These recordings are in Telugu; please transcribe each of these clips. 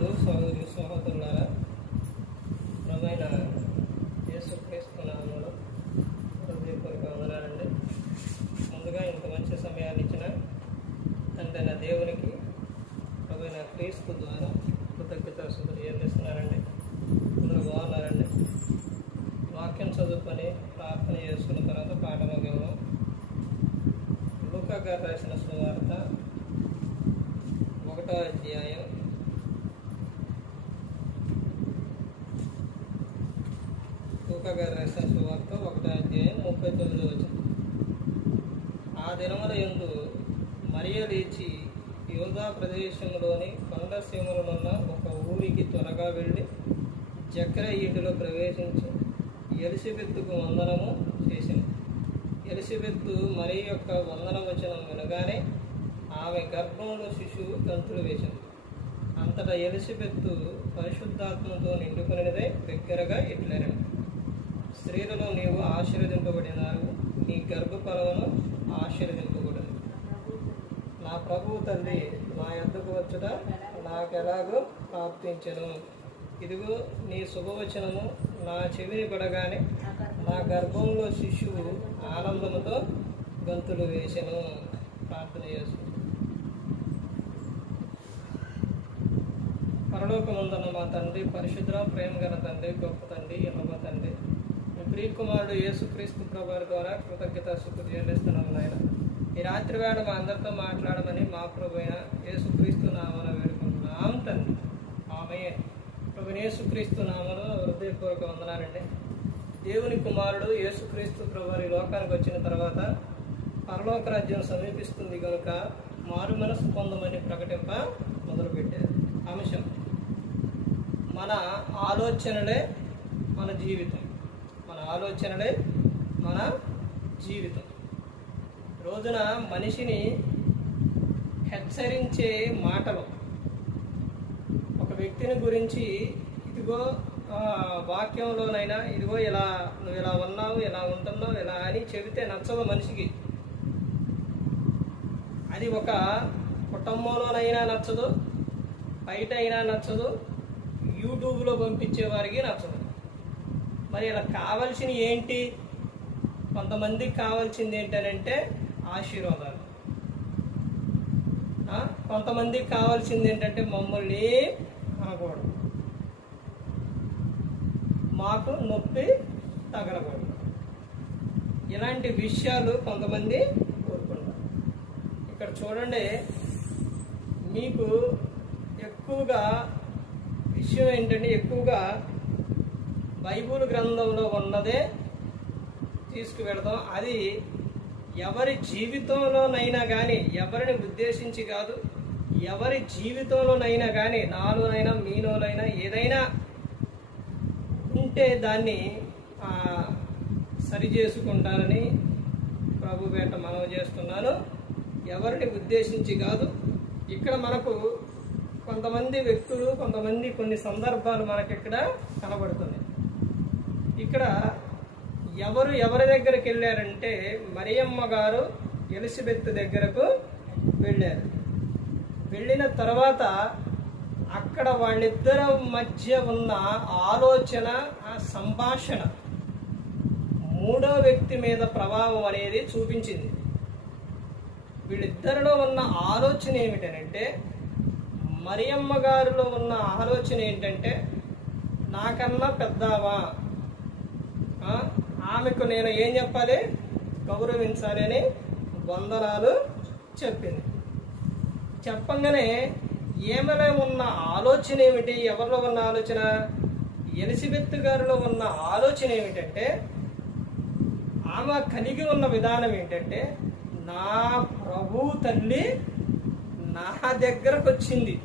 నందు సహోదరి సహోదరులారా, ప్రభువైన యేసుక్రీస్తు నామములో హృదయపూర్వక వందనాలండి. ముందుగా ఇంత మంచి సమయాన్ని ఇచ్చిన తండ్రి అయిన దేవునికి ప్రభువైన క్రీస్తు ద్వారా కృతజ్ఞతాస్తుతులు చెల్లిస్తున్నానండి. అందరూ బాగున్నారండి. వాక్యం చదువుకొని ప్రార్థన చేసుకున్న తర్వాత పాఠభాగంలో లూకా గారు రాసిన సువార్త 1వ అధ్యాయం 39వ వచనం. ఆ దినముల యందు మరియ లేచి యూదా ప్రదేశంలోని కొండ సీమలనున్న ఒక ఊరికి త్వరగా వెళ్ళి జక్కరయ ఇంటిలో ప్రవేశించి ఎలిసబెత్తుకు వందనము చేసింది. ఎలిసబెత్తు మరియ యొక్క వందన వచనం వినగానే ఆమె గర్భంలో శిశువు గంతులు వేసింది. అంతటా ఎలిసబెత్తు పరిశుద్ధాత్మతో నిండుకునేదే బిగ్గరగా ఇట్లనెను, స్త్రీలలో నీవు ఆశీర్వదింపబడినారు, నీ గర్భఫలమును ఆశీర్వదింపబడింది. నా ప్రభువు తల్లి నా యొద్దకు వచ్చుట నాకెలాగో ప్రాప్తించెను. ఇదిగో నీ శుభవచనము నా చెవిని పడగానే నా గర్భంలో శిశువు ఆనందముతో గంతులు వేసెను. ప్రార్థన చేసు. పరలోకమందున్న మా తండ్రి, పరిశుద్ధ ప్రేమ గల తండ్రి, గొప్ప తండ్రి, యెహోవా తండ్రి, మీ ప్రియకుమారుడు యేసుక్రీస్తు ప్రభువారి ద్వారా కృతజ్ఞతాస్తుతులు చెల్లిస్తున్నాము నాయన. ఈ రాత్రి వేళ మా అందరితో మాట్లాడమని మా ప్రభు అయిన యేసుక్రీస్తు నామమున వేడుకుంటున్నాం తండ్రి. ఆమేన్. ప్రభు యేసుక్రీస్తు నామములో హృదయపూర్వక వందనాలండి. దేవుని కుమారుడు యేసుక్రీస్తు ప్రభువారి లోకానికి వచ్చిన తర్వాత పరలోక రాజ్యం సమీపిస్తుంది కనుక మారు మనసు పొందమని ప్రకటింప మొదలుపెట్టారు. అంశం మన ఆలోచనలే మన జీవితం. మన ఆలోచనలే మన జీవితం. రోజున మనిషిని హెచ్చరించే మాటలు, ఒక వ్యక్తిని గురించి ఇదిగో వాక్యంలోనైనా ఇదిగో ఇలా నువ్వు ఇలా ఉన్నావు, ఇలా ఉంటున్నావు, ఇలా అని చెబితే నచ్చదు మనిషికి. అది ఒక కుటుంబంలోనైనా నచ్చదు, బయట అయినా నచ్చదు, యూట్యూబ్లో పంపించే వారికి నచ్చదు. మరి ఇలా కావాల్సింది ఏంటి? కొంతమందికి కావాల్సింది ఏంటనంటే ఆశీర్వాదాలు. కొంతమందికి కావాల్సింది ఏంటంటే మమ్మల్ని అనకూడదు, మాకు నొప్పి తగలకూడదు. ఇలాంటి విషయాలు కొంతమంది కోరుకుంటారు. ఇక్కడ చూడండి, మీకు ఎక్కువగా విషయం ఏంటంటే ఎక్కువగా బైబిల్ గ్రంథంలో ఉన్నదే తీసుకువెళదాం. అది ఎవరి జీవితంలోనైనా కానీ, ఎవరిని ఉద్దేశించి కాదు, ఎవరి జీవితంలోనైనా కానీ, నాలోనైనా మీలోనైనా ఏదైనా ఉంటే దాన్ని సరి చేసుకుంటారని ప్రభు పేట మనవి చేస్తున్నాను. ఎవరిని ఉద్దేశించి కాదు. ఇక్కడ మనకు కొంతమంది వ్యక్తులు, కొంతమంది కొన్ని సందర్భాలు మనకి ఇక్కడ కనబడుతుంది. ఇక్కడ ఎవరి దగ్గరికి వెళ్ళారంటే మరియమ్మ గారు ఎలిసబెత్ దగ్గరకు వెళ్ళారు. వెళ్ళిన తర్వాత అక్కడ వాళ్ళిద్దరి మధ్య ఉన్న ఆలోచన, ఆ సంభాషణ మూడో వ్యక్తి మీద ప్రభావం అనేది చూపించింది. వీళ్ళిద్దరిలో ఉన్న ఆలోచన ఏమిటనంటే, మరియమ్మ గారిలో ఉన్న ఆలోచన ఏంటంటే నాకన్నా పెద్దావా, ఆమెకు నేను ఏం చెప్పాలి, గౌరవించాలి అని వందనాలు చెప్పింది. చెప్పంగానే ఏమైనా ఉన్న ఆలోచన ఏమిటి? ఎవరిలో ఉన్న ఆలోచన? ఎలిసబెత్ గారిలో ఉన్న ఆలోచన ఏమిటంటే, ఆమె కలిగి ఉన్న విధానం ఏంటంటే, నా ప్రభు తల్లి నా దగ్గరకు వచ్చింది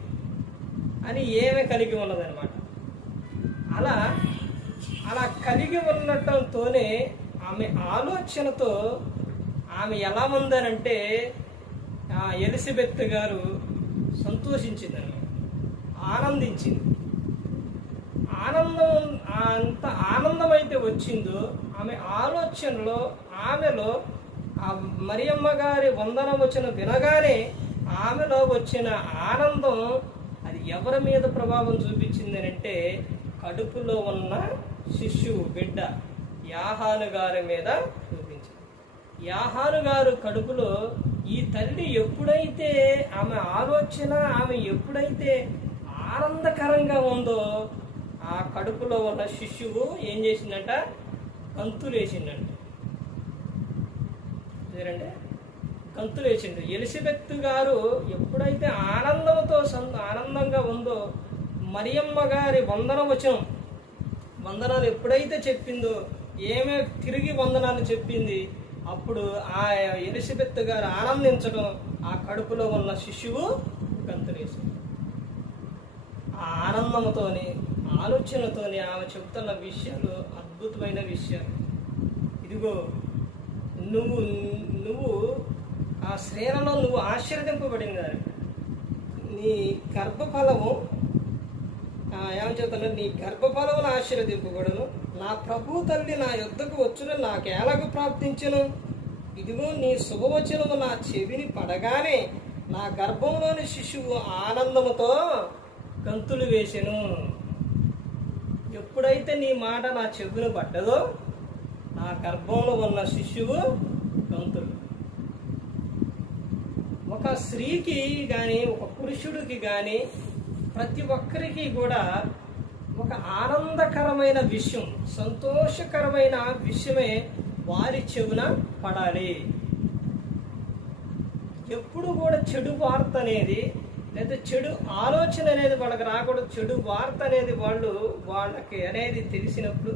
అని ఏమే కలిగి ఉన్నదనమాట. అలా కలిగి ఉండటంతోనే ఆమె ఆలోచనతో ఆమె ఎలా ఉందనంటే ఎలిసబెత్ గారు సంతోషించింది అనమాట, ఆనందించింది. అంత ఆనందమైతే వచ్చిందో ఆమె ఆలోచనలో, ఆమెలో ఆ మరియమ్మ గారి వందనం వచ్చిన వినగానే ఆమెలో వచ్చిన ఆనందం అది ఎవరి మీద ప్రభావం చూపించింది అంటే కడుపులో ఉన్న శిశువు బిడ్డ యాహాను గారి మీద చూపించింది. యాహాను గారు కడుపులో ఈ తల్లి ఎప్పుడైతే ఆమె ఆలోచన ఆమె ఎప్పుడైతే ఆనందకరంగా ఉందో ఆ కడుపులో ఉన్న శిశువు ఏం చేసిందంట, గంతులేసిందంట. చూడండి, గంతులేసిండు. ఎలిజబెత్ గారు ఎప్పుడైతే ఆనందంగా ఉందో మరియమ్మ గారి వందనాలు ఎప్పుడైతే చెప్పిందో, ఏమే తిరిగి వందనాలు చెప్పింది, అప్పుడు ఆ ఎలిజబెత్ గారు ఆనందించడం, ఆ కడుపులో ఉన్న శిశువు గంతులేసింది. ఆ ఆనందంతోని ఆలోచనతోని ఆమె చెప్తున్న విషయాలు అద్భుతమైన విషయాలు. ఇదిగో నువ్వు ఆ శ్రేణలో నువ్వు ఆశీర్వదింపబడింది. నీ గర్భఫలము ఏమని చెప్తున్నారు, నీ గర్భఫలమును ఆశీర్వదింపబడును. నా ప్రభు తల్లి నా యొద్దకు వచ్చున నాకు ఎలాగూ ప్రాప్తించును. ఇదిగో నీ శుభవచనము నా చెవిని పడగానే నా గర్భంలోని శిశువు ఆనందముతో గంతులు వేసెను. ఎప్పుడైతే నీ మాట నా చెవిని పడ్డదో నా గర్భంలో ఉన్న శిశువు గంతులు. ఒక స్త్రీకి కానీ ఒక పురుషుడికి కానీ ప్రతి ఒక్కరికి కూడా ఒక ఆనందకరమైన విషయం, సంతోషకరమైన విషయమే వారి చెవున పడాలి. ఎప్పుడు కూడా చెడు వార్త అనేది లేదా చెడు ఆలోచన అనేది వాళ్ళకి రాకూడదు. చెడు వార్త అనేది వాళ్ళకి అనేది తెలిసినప్పుడు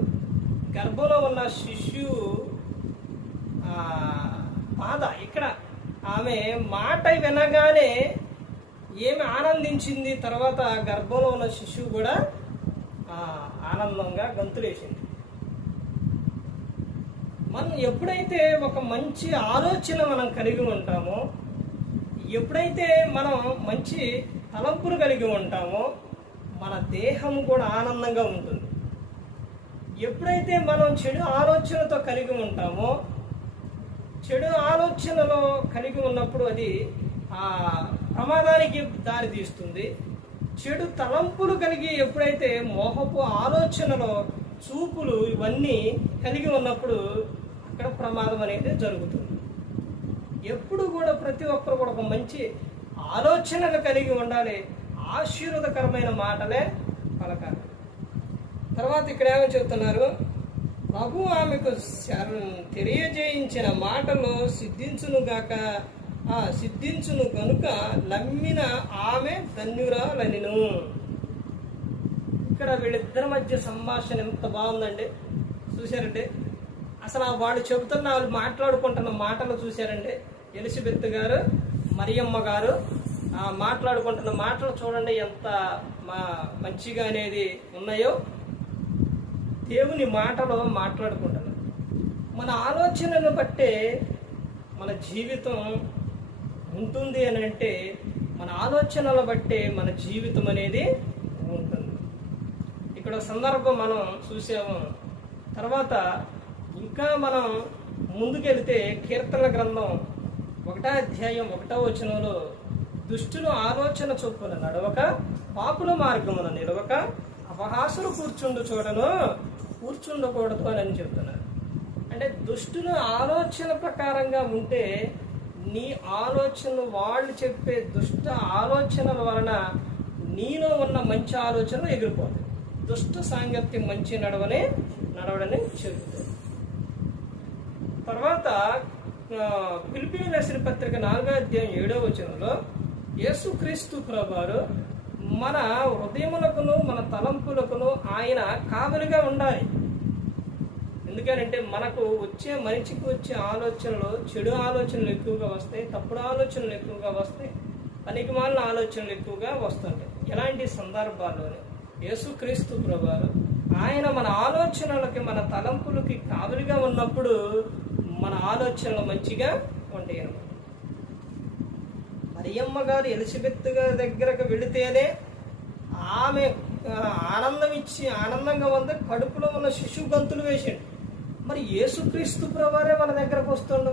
గర్భంలో ఉన్న శిశువు బాధ, ఇక్కడ ఆమె మాట వినగానే ఏమి ఆనందించింది, తర్వాత గర్భంలో ఉన్న శిశువు కూడా ఆనందంగా గంతులేసింది. మనం ఎప్పుడైతే ఒక మంచి ఆలోచన మనం కలిగి ఉంటామో, ఎప్పుడైతే మనం మంచి తలంపులు కలిగి ఉంటామో మన దేహం కూడా ఆనందంగా ఉంటుంది. ఎప్పుడైతే మనం చెడు ఆలోచనతో కలిగి ఉంటామో, చెడు ఆలోచనలో కలిగి ఉన్నప్పుడు అది ప్రమాదానికి దారి తీస్తుంది. చెడు తలంపులు కలిగి ఎప్పుడైతే మోహపు ఆలోచనలో చూపులు ఇవన్నీ కలిగి ఉన్నప్పుడు అక్కడ ప్రమాదం అనేది జరుగుతుంది. ఎప్పుడు కూడా ప్రతి ఒక్కరు కూడా ఒక మంచి ఆలోచనలు కలిగి ఉండాలి. ఆశీర్వాదకరమైన మాటలే పలకాలి. తర్వాత ఇక్కడ ఏమని చెప్తున్నారు, ప్రభు ఆమెకు తెలియజేయించిన మాటలు సిద్ధించును గనుక నమ్మిన ఆమె ధన్యురాలనిను. ఇక్కడ వీళ్ళిద్దరి మధ్య సంభాషణ ఎంత బాగుందండి, చూశారంటే. అసలు వాళ్ళు వాళ్ళు మాట్లాడుకుంటున్న మాటలు చూశారంటే, ఎలిజబెత్ గారు మరియమ్మ గారు మాట్లాడుకుంటున్న మాటలు చూడండి ఎంత మంచిగా అనేది ఉన్నాయో. దేవుని మాటలో మాట్లాడుకుంటున్నాం. మన ఆలోచనను బట్టే మన జీవితం ఉంటుంది అని అంటే, మన ఆలోచనల బట్టే మన జీవితం అనేది ఉంటుంది. ఇక్కడ సందర్భం మనం చూసాము. తర్వాత ఇంకా మనం ముందుకెళ్తే కీర్తనల గ్రంథం 1వ అధ్యాయం 1వ వచనంలో, దుష్టులు ఆలోచన చొప్పున నడవక పాపుల మార్గమున నిలవక అపహాసులు కూర్చుండకూడదు అని చెప్తున్నారు. అంటే దుష్టుల ఆలోచన ప్రకారంగా ఉంటే నీ ఆలోచనలు, వాళ్ళు చెప్పే దుష్ట ఆలోచనల వలన నీలో ఉన్న మంచి ఆలోచనలు ఎగిరిపోతాయి. దుష్ట సాంగత్యం మంచి నడవడని చెబుతుంది. తర్వాత ఫిలిప్పీయులకు రాసిన పత్రిక 4వ అధ్యాయం 7వ వచనంలో యేసుక్రీస్తు ప్రభువారు మన హృదయములకును మన తలంపులకును ఆయన కావలిగా ఉండాలి. ఎందుకంటే మనకు మనిషికి వచ్చే ఆలోచనలు, చెడు ఆలోచనలు ఎక్కువగా వస్తాయి, తప్పుడు ఆలోచనలు ఎక్కువగా వస్తాయి, పనికిమాలిన ఆలోచనలు ఎక్కువగా వస్తుంటాయి. ఇలాంటి సందర్భాల్లోనే యేసుక్రీస్తు ప్రభువారు ఆయన మన ఆలోచనలకి మన తలంపులకి కావలిగా ఉన్నప్పుడు మన ఆలోచనలు మంచిగా ఉంటాయి అన్నమాట. మరియమ్మ గారు ఎలిజబెత్ గారి దగ్గరకు వెళితేనే ఆమె ఆనందంగా ఉంది. కడుపులో ఉన్న శిశువు గంతులు వేసిండు. మరి యేసుక్రీస్తు ప్రభువారే మన దగ్గరకు వస్తుండు.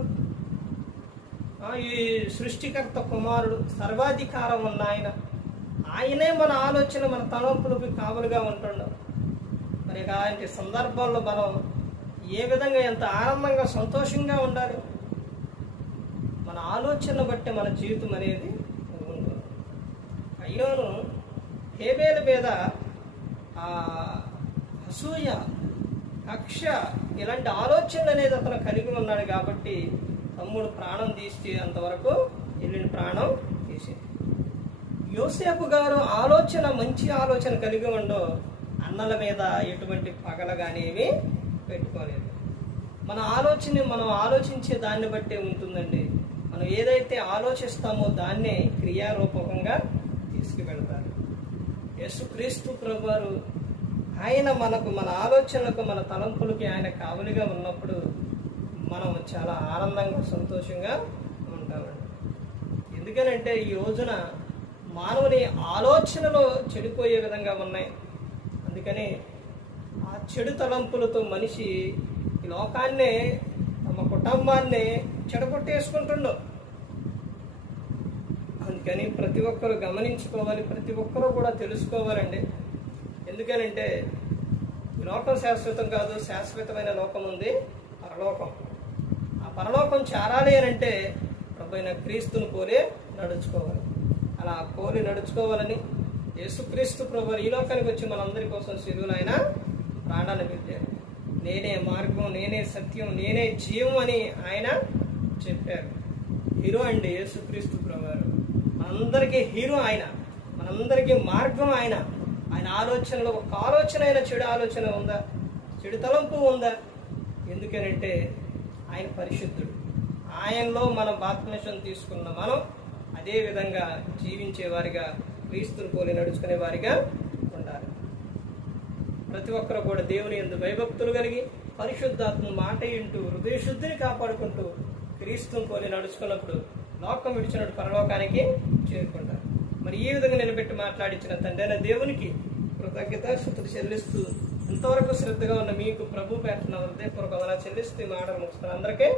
ఈ సృష్టికర్త కుమారుడు, సర్వాధికారం ఉన్న ఆయనే మన ఆలోచన, మన తలంపులకు కావలుగా ఉంటుండవు. మరి అలాంటి సందర్భంలో మనం ఏ విధంగా ఎంత ఆనందంగా సంతోషంగా ఉండాలి? మన ఆలోచన బట్టి మన జీవితం అనేది ఉంటుంది. కయ్యోను హేబేలు మీద అసూయ, కక్ష, ఇలాంటి ఆలోచనలు అనేది అతను కలిగి ఉన్నాడు కాబట్టి తమ్ముడు ప్రాణం తీసి అంతవరకు వెళ్ళిన ప్రాణం తీసేది. యోసేపు గారు ఆలోచన, మంచి ఆలోచన కలిగి ఉండో అన్నల మీద ఎటువంటి పగలు కానీ ఏమీ పెట్టుకోలేదు. మన ఆలోచన మనం ఆలోచించే దాన్ని బట్టే ఉంటుందండి. మనం ఏదైతే ఆలోచిస్తామో దాన్నే క్రియారూపకంగా తీసుకువెళ్తారు. యేసుక్రీస్తు ప్రభువారు ఆయన మనకు, మన ఆలోచనలకు, మన తలంపులకి ఆయన కావలిగా ఉన్నప్పుడు మనం చాలా ఆనందంగా సంతోషంగా ఉంటామండి. ఎందుకనంటే ఈ రోజున మానవుని ఆలోచనలు చెడిపోయే విధంగా ఉన్నాయి. అందుకని ఆ చెడు తలంపులతో మనిషి ఈ లోకాన్నే, తమ కుటుంబాన్ని చెడగొట్టేసుకుంటుండో. అందుకని ప్రతి ఒక్కరు గమనించుకోవాలి, ప్రతి ఒక్కరూ కూడా తెలుసుకోవాలండి. ఎందుకనంటే ఈ లోకం శాశ్వతం కాదు, శాశ్వతమైన లోకం ఉంది, పరలోకం. ఆ పరలోకం చేరాలి అని అంటే ప్రభువైన క్రీస్తుని పోలే నడుచుకోవాలి. అలా పోలి నడుచుకోవాలని యేసుక్రీస్తు ప్రభువు ఈ లోకానికి వచ్చి మనందరి కోసం శిలువలో ఆయన ప్రాణాన్ని పెట్టారు. నేనే మార్గం, నేనే సత్యం, నేనే జీవం అని ఆయన చెప్పారు. హీరో అండి యేసుక్రీస్తు ప్రభువారు. మనందరికీ హీరో ఆయన, మనందరికీ మార్గం ఆయన. ఆయన ఆలోచనలో ఒక ఆలోచన అయినా చెడు ఆలోచన ఉందా? చెడు తలంపు ఉందా? ఎందుకనంటే ఆయన పరిశుద్ధుడు. ఆయనలో మనం బాప్తిస్మం తీసుకున్న మనం అదే విధంగా జీవించే వారిగా, క్రీస్తుని పోలి నడుచుకునే వారిగా ఉండాలి. ప్రతి ఒక్కరు కూడా దేవుని యందు భయభక్తులు కలిగి పరిశుద్ధాత్మ మాట వింటూ హృదయ శుద్ధిని కాపాడుకుంటూ క్రీస్తుని పోలి నడుచుకున్నప్పుడు లోకం విడిచినట్టు పరలోకానికి చేరుకుంటారు. మరి ఈ విధంగా నిలబెట్టి మాట్లాడించిన తండ్రి అయిన దేవునికి కృతజ్ఞతాస్తుతులు చెల్లిస్తూ ఎంతవరకు శ్రద్ధగా ఉన్న మీకు ప్రభు పేరున హృదయపూర్వక వందనాలు చెల్లిస్తూ ఈ మాటలు ముగిస్తున్న అందరికీ